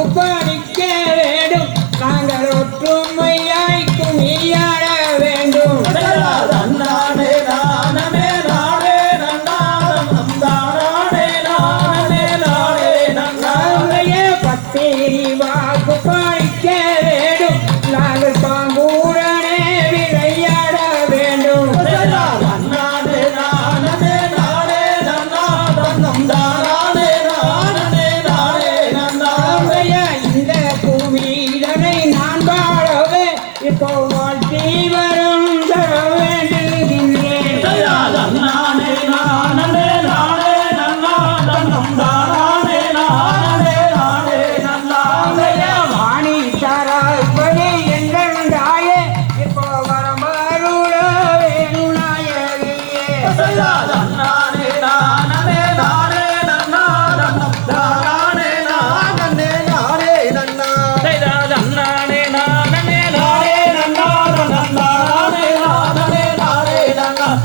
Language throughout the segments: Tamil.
வாக்கு பணிக்க வேண்டும் நாங்கள் ஒற்றுமையாய் துணியாட வேண்டும் பத்திரி வாக்கு பணிக்க வேண்டும் நாங்கள் பாம்புடனே விளையாட வேண்டும் இந்த பூமியிடனை நான் வாழவே இப்போ வாழ்க்கை வரும் தர வேண்டுகின்றேன் வாணி சாராப்படி எங்கள் தாயே இப்போ வரமருள வேணும் நாயகியே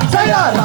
Say